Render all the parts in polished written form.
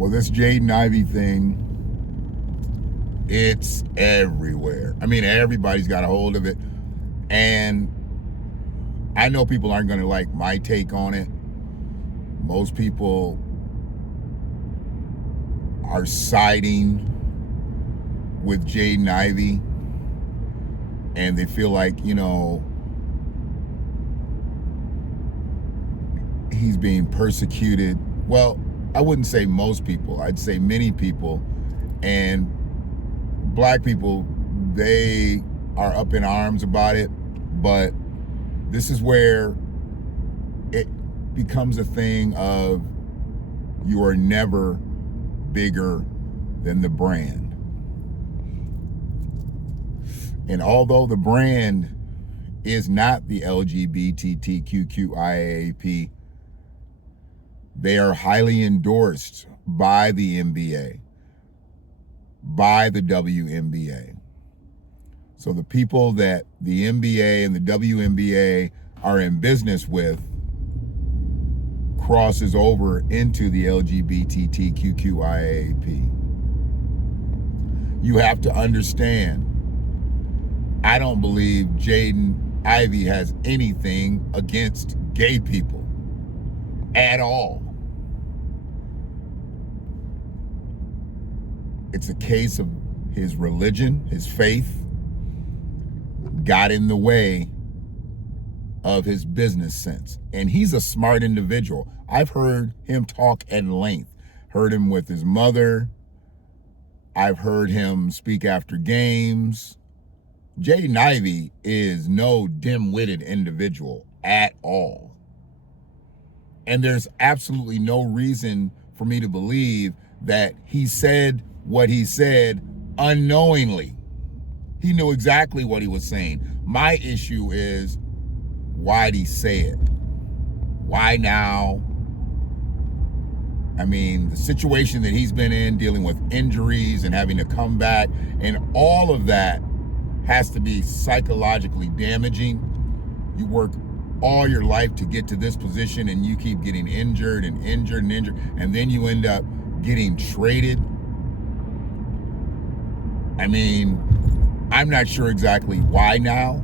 Well, this Jaden Ivey thing, it's everywhere. I mean, everybody's got a hold of it. And I know people aren't going to like my take on it. Most people are siding with Jaden Ivey, and they feel like, he's being persecuted. Well, I wouldn't say most people. I'd say many people. And black people, they are up in arms about it. But this is where it becomes a thing of you are never bigger than the brand. And although the brand is not the LGBTQIAP, they are highly endorsed by the NBA, by the WNBA. So the people that the NBA and the WNBA are in business with crosses over into the LGBTQIAP. You have to understand, I don't believe Jaden Ivey has anything against gay people at all. It's a case of his religion, his faith, got in the way of his business sense. And he's a smart individual. I've heard him talk at length. Heard him with his mother. I've heard him speak after games. Jaden Ivey is no dim-witted individual at all. And there's absolutely no reason for me to believe that he said what he said unknowingly. He knew exactly what he was saying. My issue is, why'd he say it? Why now? I mean, the situation that he's been in, dealing with injuries and having to come back, and all of that has to be psychologically damaging. You work all your life to get to this position, and you keep getting injured and injured and injured, and then you end up getting traded. I mean, I'm not sure exactly why now,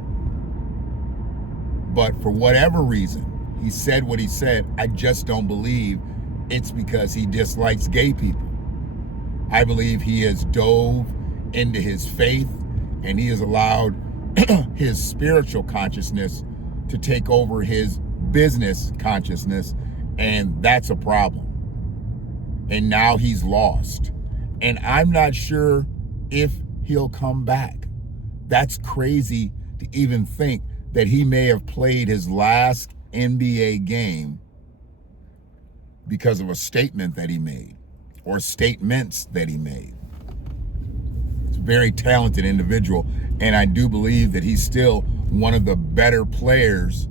but for whatever reason, he said what he said. I just don't believe it's because he dislikes gay people. I believe he has dove into his faith, and he has allowed his spiritual consciousness to take over his business consciousness, and that's a problem. And now he's lost. And I'm not sure if he'll come back. That's crazy to even think that he may have played his last NBA game because of a statement that he made, or statements that he made. He's a very talented individual, and I do believe that he's still one of the better players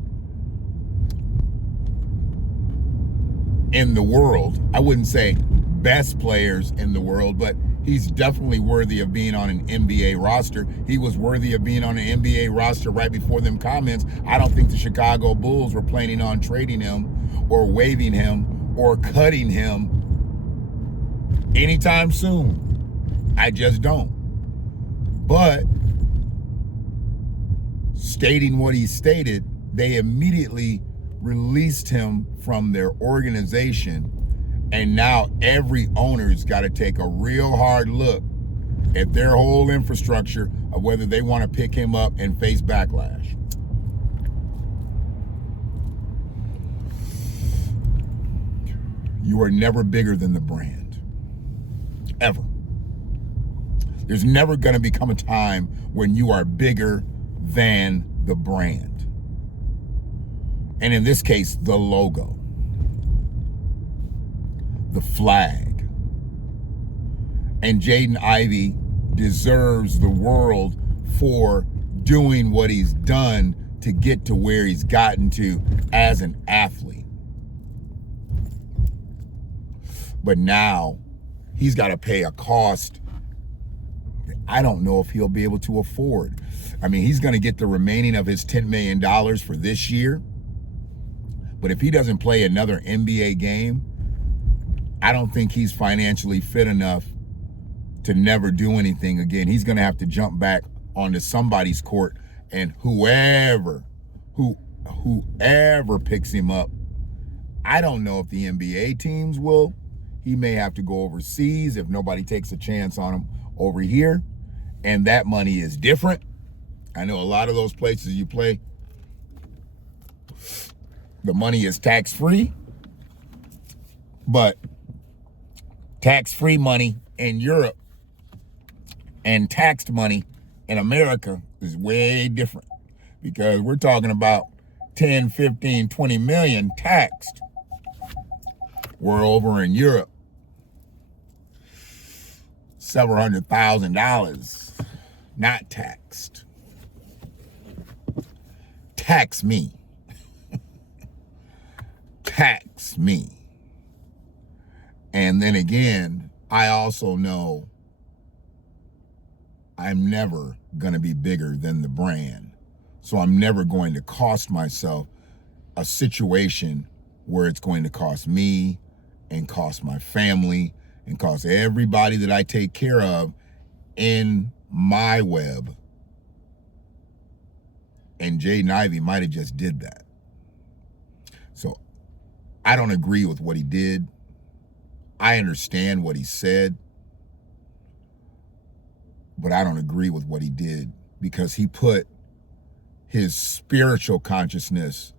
in the world. I wouldn't say best players in the world, but he's definitely worthy of being on an NBA roster. He was worthy of being on an NBA roster right before them comments. I don't think the Chicago Bulls were planning on trading him or waiving him or cutting him anytime soon. I just don't. But stating what he stated, they immediately released him from their organization. And now every owner's got to take a real hard look at their whole infrastructure of whether they want to pick him up and face backlash. You are never bigger than the brand. Ever. There's never going to become a time when you are bigger than the brand. And in this case, the logo. The flag. And Jaden Ivey deserves the world for doing what he's done to get to where he's gotten to as an athlete. But now he's got to pay a cost I don't know if he'll be able to afford. I mean, he's going to get the remaining of his $10 million for this year. But if he doesn't play another NBA game, I don't think he's financially fit enough to never do anything again. He's going to have to jump back onto somebody's court, and whoever picks him up, I don't know if the NBA teams will. He may have to go overseas if nobody takes a chance on him over here, and that money is different. I know a lot of those places you play, the money is tax-free, but tax-free money in Europe and taxed money in America is way different, because we're talking about 10, 15, 20 million taxed. We're over in Europe, several $100,000 not taxed. Tax me. Tax me. And then again, I also know I'm never going to be bigger than the brand. So I'm never going to cost myself a situation where it's going to cost me and cost my family and cost everybody that I take care of in my web. And Jaden Ivey might have just did that. So I don't agree with what he did. I understand what he said, but I don't agree with what he did, because he put his spiritual consciousness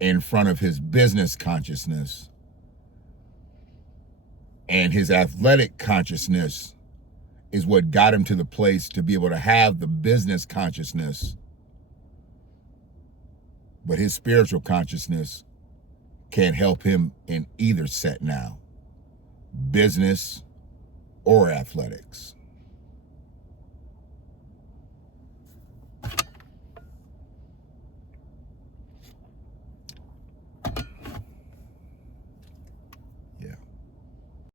in front of his business consciousness, and his athletic consciousness is what got him to the place to be able to have the business consciousness, but his spiritual consciousness can't help him in either set now, business or athletics.